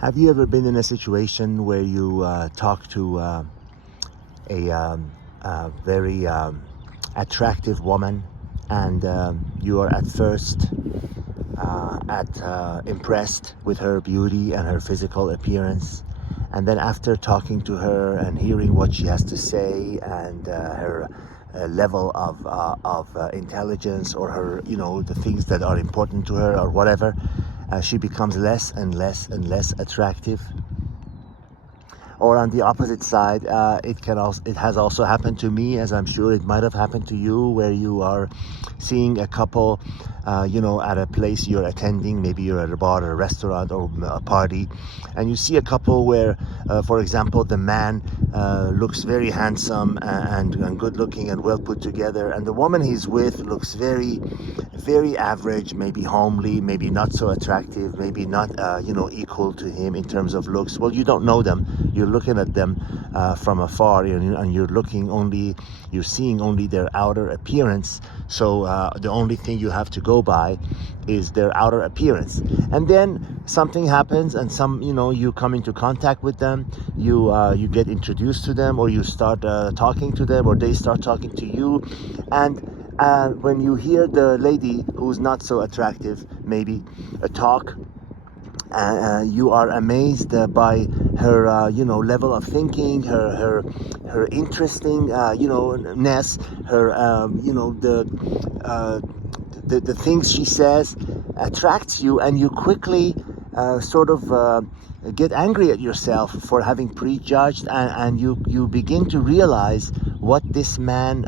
Have you ever been in a situation where you talk to a very attractive woman, and you are at first impressed with her beauty and her physical appearance, and then after talking to her and hearing what she has to say and her level of intelligence, or her, the things that are important to her or whatever, she becomes less and less and less attractive? Or on the opposite side, it has also happened to me, as I'm sure it might have happened to you, where you are seeing a couple, at a place you're attending. Maybe you're at a bar or a restaurant or a party, and you see a couple where, for example, the man looks very handsome and good looking and well put together, and the woman he's with looks very, very average, maybe homely, maybe not so attractive, maybe not equal to him in terms of looks. Well, you don't know them. You're looking at them from afar, and you're seeing only their outer appearance. So the only thing you have to go by is their outer appearance. And then something happens, and you come into contact with them, you get introduced to them, or you start talking to them, or they start talking to you. And when you hear the lady who's not so attractive ess talk, you are amazed by her level of thinking, her interesting ness, her the things she says attracts you, and you quickly get angry at yourself for having prejudged, and you begin to realize what this man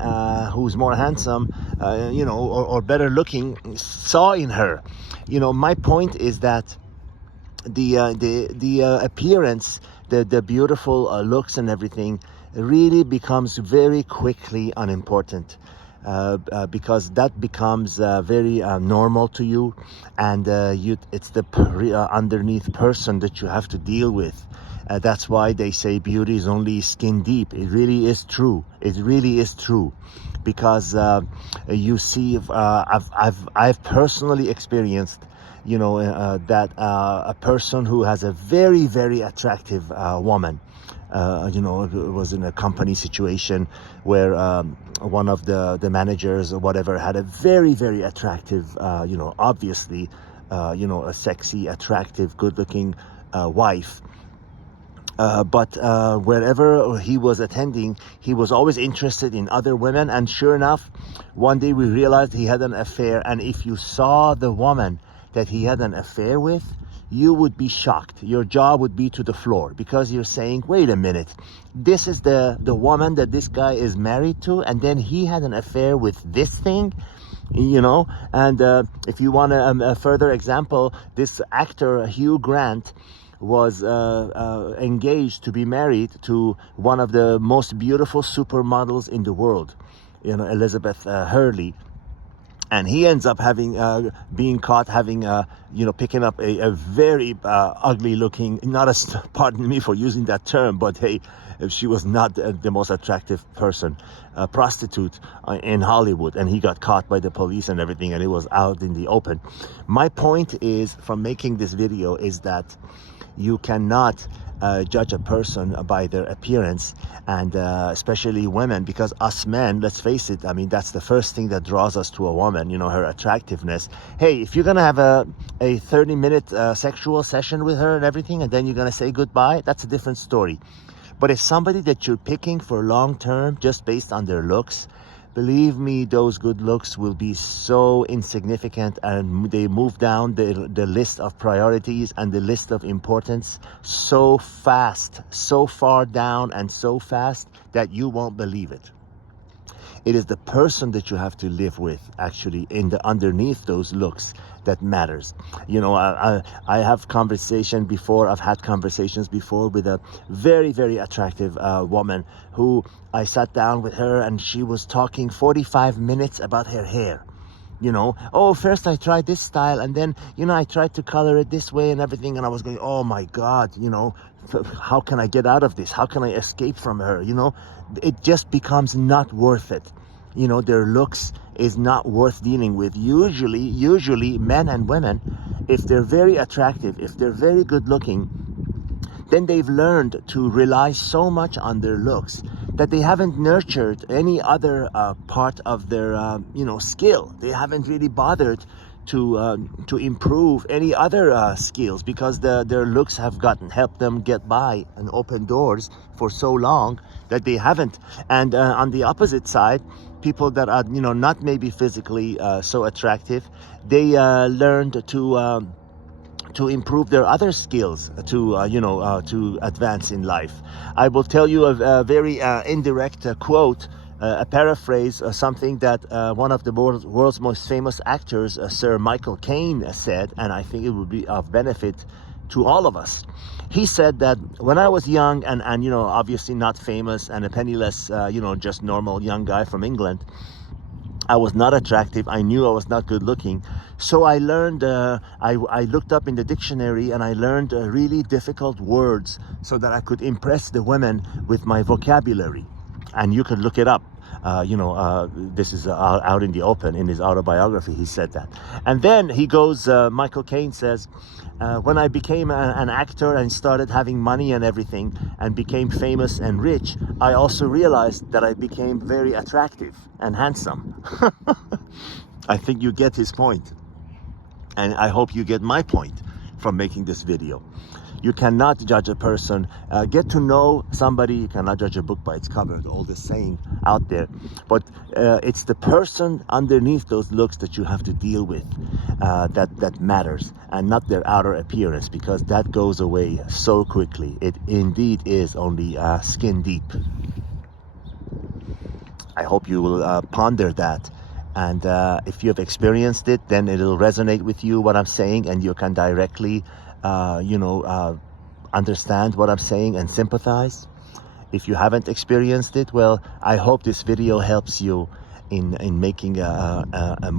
who's more handsome or better looking saw in her. My point is that the appearance, the beautiful looks and everything really becomes very quickly unimportant, because that becomes very normal to you, and it's the underneath person that you have to deal with. That's why they say beauty is only skin deep. It really is true. It really is true, because you see, I've personally experienced that a person who has a very, very attractive woman, was in a company situation where one of the managers or whatever had a very, very attractive, obviously, a sexy, attractive, good-looking wife. But wherever he was attending, he was always interested in other women. And sure enough, one day we realized he had an affair. And if you saw the woman that he had an affair with, you would be shocked. Your jaw would be to the floor, because you're saying, wait a minute, this is the woman that this guy is married to, and then he had an affair with this thing? And if you want a further example, this actor Hugh Grant was engaged to be married to one of the most beautiful supermodels in the world, Elizabeth Hurley. And he ends up being caught having, picking up a very ugly looking, pardon me for using that term, but hey, she was not the most attractive person, a prostitute in Hollywood, and he got caught by the police and everything, and it was out in the open. My point is, from making this video, is that you cannot judge a person by their appearance, and especially women, because us men, let's face it, I mean, that's the first thing that draws us to a woman, her attractiveness. Hey, if you're gonna have a 30-minute sexual session with her and everything, and then you're gonna say goodbye, that's a different story. But if somebody that you're picking for long term just based on their looks, believe me, those good looks will be so insignificant, and they move down the list of priorities and the list of importance so fast, so far down and so fast that you won't believe it. It is the person that you have to live with, actually, underneath those looks, that matters. I have conversation before. I've had conversations before with a very, very attractive woman who I sat down with her, and she was talking 45 minutes about her hair. First I tried this style, and then, I tried to color it this way and everything. And I was going, oh my God, how can I get out of this? How can I escape from her? It just becomes not worth it. Their looks is not worth dealing with. Usually men and women, if they're very attractive, if they're very good looking, then they've learned to rely so much on their looks that they haven't nurtured any other part of their skill. They haven't really bothered to improve any other skills, because their looks have helped them get by and open doors for so long that they haven't. And on the opposite side, people that are not maybe physically so attractive, they learned to improve their other skills to advance in life. I will tell you a very indirect quote, a paraphrase, something that one of the world's most famous actors, Sir Michael Caine, said, and I think it would be of benefit to all of us. He said that when I was young and obviously not famous and a penniless, just normal young guy from England, I was not attractive. I knew I was not good looking. So I learned, I looked up in the dictionary and I learned really difficult words so that I could impress the women with my vocabulary. And you could look it up. This is out in the open. In his autobiography, he said that. And then he goes, Michael Caine says, when I became an actor and started having money and everything and became famous and rich, I also realized that I became very attractive and handsome. I think you get his point. And I hope you get my point from making this video. You cannot judge a person, get to know somebody. You cannot judge a book by its cover, the oldest saying out there. But it's the person underneath those looks that you have to deal with that matters, and not their outer appearance, because that goes away so quickly. It indeed is only skin deep. I hope you will ponder that. And if you have experienced it, then it'll resonate with you, what I'm saying, and you can directly understand what I'm saying and sympathize. If you haven't experienced it, well, I hope this video helps you in making a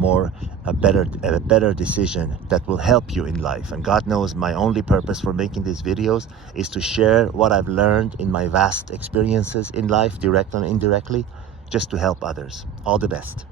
better decision that will help you in life. And God knows my only purpose for making these videos is to share what I've learned in my vast experiences in life, direct and indirectly, just to help others. All the best.